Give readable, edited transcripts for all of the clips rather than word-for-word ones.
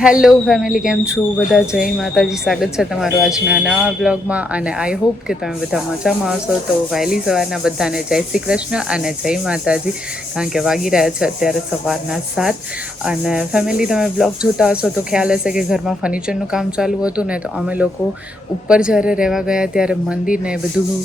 Hello family, કેમ છો બધા? જય માતાજી, સ્વાગત છે તમારું આજના નવા બ્લોગમાં. અને આઈ હોપ કે તમે બધા મજામાં હશો. તો વહેલી સવારના બધાને જય શ્રી કૃષ્ણ અને જય માતાજી, કારણ કે વાગી રહ્યા છે અત્યારે સવારના 7. અને ફેમિલી, તમે બ્લોગ જોતા હશો તો ખ્યાલ હશે કે ઘરમાં ફર્નિચરનું કામ ચાલુ હતું ને, તો અમે લોકો ઉપર જ્યારે રહેવા ગયા ત્યારે મંદિરને બધું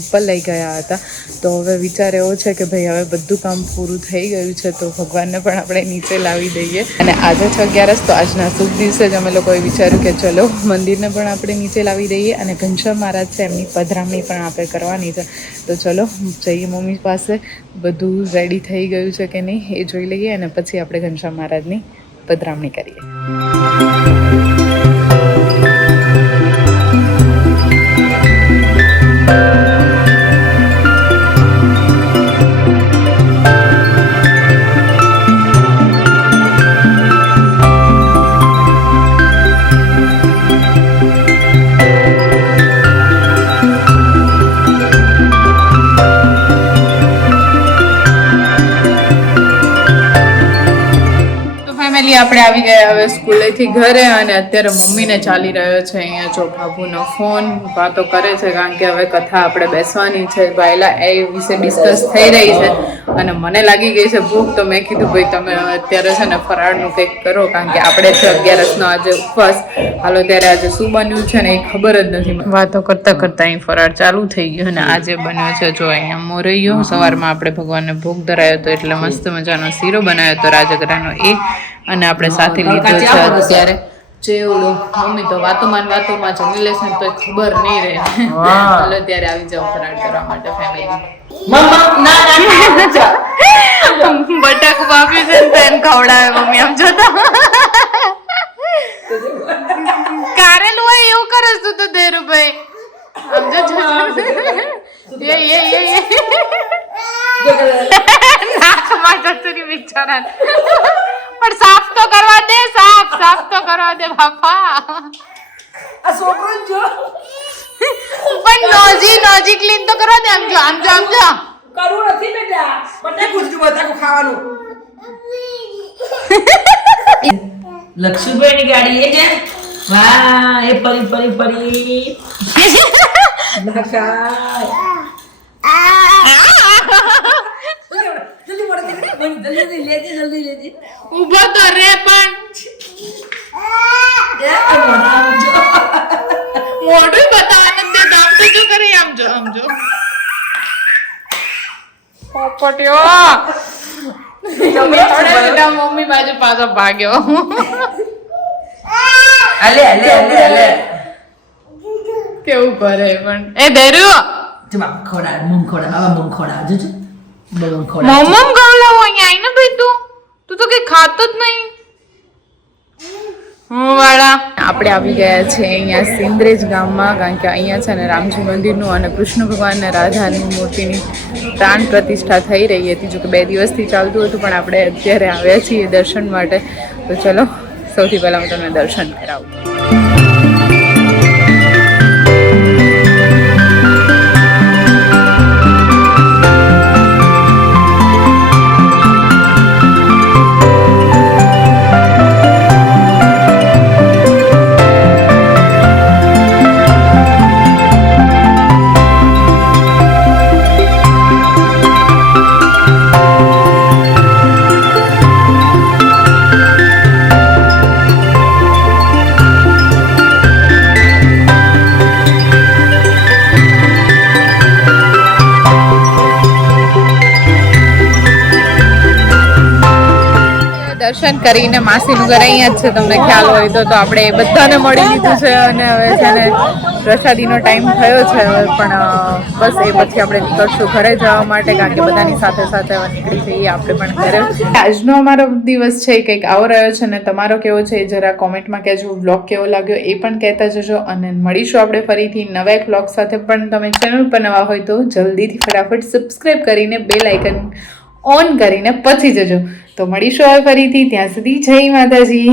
ઉપર લઈ ગયા હતા. તો હવે વિચાર એવો છે કે ભાઈ હવે બધું કામ પૂરું થઈ ગયું છે તો ભગવાનને પણ આપણે નીચે લાવી દઈએ. અને આજે 11 તો આજના શુભ દિવસે જ અમે લોકોએ વિચાર્યું કે ચલો મંદિરને પણ આપણે નીચે લાવી દઈએ અને ઘનશ્યામ મહારાજ છે એમની પધરામણી પણ આપણે કરવાની છે. તો ચલો જઈએ મમ્મી પાસે, બધું રેડી થઈ ગયું છે કે નહીં એ જોઈ લઈએ અને પછી આપણે ઘનશ્યામ મહારાજની પધરામણી કરીએ. આપણે આવી ગયા હવે સ્કૂલેથી ઘરે અને અત્યારે મમ્મીને ચાલી રહ્યો છે અહીંયા જો બાબુનો ફોન, વાતો કરે છે કારણ કે હવે કથા આપણે બેસવાની છે. ભાઈલા એ વિશે ડિસ્કસ થઈ રહી છે અને મને લાગી ગઈ છે ભૂખ. તો મેં કીધું ભાઈ તમે અત્યારે છે ને ફરાળનું કંઈક કરો, કારણ કે આપણે છે 11નો આજે ઉપવાસ. હાલો ત્યારે આજે શું બન્યું છે ને એ ખબર જ નથી. વાતો કરતા કરતા અહીં ફરાળ ચાલુ થઈ ગયું અને આજે બન્યો છે જો અહીંયા મોરૈયો. સવારમાં આપણે ભગવાનને ભોગ ધરાયો હતો એટલે મસ્ત મજાનો શીરો બનાવ્યો હતો રાજગરાનો, એ અને આપણે સાથે લીધો છે અત્યારે ચેવડો. મમ્મી તો વાતોમાં જમી લેશે ને તો ખબર નહીં રહે. હાલો ત્યારે આવી જાવ ફરાળ કરવા માટે ફેમિલી. બટાકું બાફી છે ને એમ ખવડાવે મમ્મી, આમ જોતા કારેલું હોય એવું કરે તું તો ધીરુભાઈ, આમ જો નાકમાં જતું બિચારા, પણ સાફ તો કરવા દે, સાફ તો કરવા દે બાપા. આ છોકરો જો પણ નોજી ક્લીન તો કરવા દે. આમ જો કરું નથી બેટા, બટાકું ખાવાનું. લક્ષ્મીભાઈ ની ગાડી એ છે. વાહ, એ પરી જલ્દી ઉભો તો રે, પણ મોઢું બતાવવાનું તે દામ તો જો કરી. આમ જો પોપટિયો મમ્મી બાજુ પાછો ભાગ્યો. અલે કેવું કરે પણ એ ધેરુ ખોડા મમ ખોડા જોજો મમ ગવલાવો અહીંયા આઈને ભાઈ તું તો કઈ ખાતો જ નહીં. વાળા આપણે આવી ગયા છે અહીંયા સિંદરેજ ગામમાં, કારણ કે અહીંયા છે ને રામજી મંદિરનું અને કૃષ્ણ ભગવાન અને રાધાની મૂર્તિની પ્રાણ પ્રતિષ્ઠા થઈ રહી હતી. જો કે 2 દિવસથી ચાલતું હતું, પણ આપણે અત્યારે આવ્યા છીએ દર્શન માટે. તો ચલો સૌથી પહેલાં હું તમને દર્શન કરાવું. દર્શન કરીને માસીનું ઘર અહીંયા જ છે, તમને ખ્યાલ હોય તો આપણે બધાને મળી લીધું છે અને હવે છે ને પ્રસાદીનો ટાઈમ થયો છે હવે. પણ બસ એ પછી આપણે નીકળશું ઘરે જવા માટે, કારણ કે બધાની સાથે સાથે નીકળી જઈએ આપણે પણ ઘરે. આજનો અમારો દિવસ છે કંઈક આવો રહ્યો છે ને તમારો કેવો છે એ જરા કોમેન્ટમાં કહેજો. વ્લોગ કેવો લાગ્યો એ પણ કહેતા જજો અને મળીશું આપણે ફરીથી નવા એક વ્લોગ સાથે. પણ તમે ચેનલ પર નવા હોય તો જલ્દીથી ફટાફટ સબસ્ક્રાઈબ કરીને બેલ આઇકન ઓન કરીને પછી જજો. તો મળીશું હવે ફરીથી, ત્યાં સુધી જય માતાજી.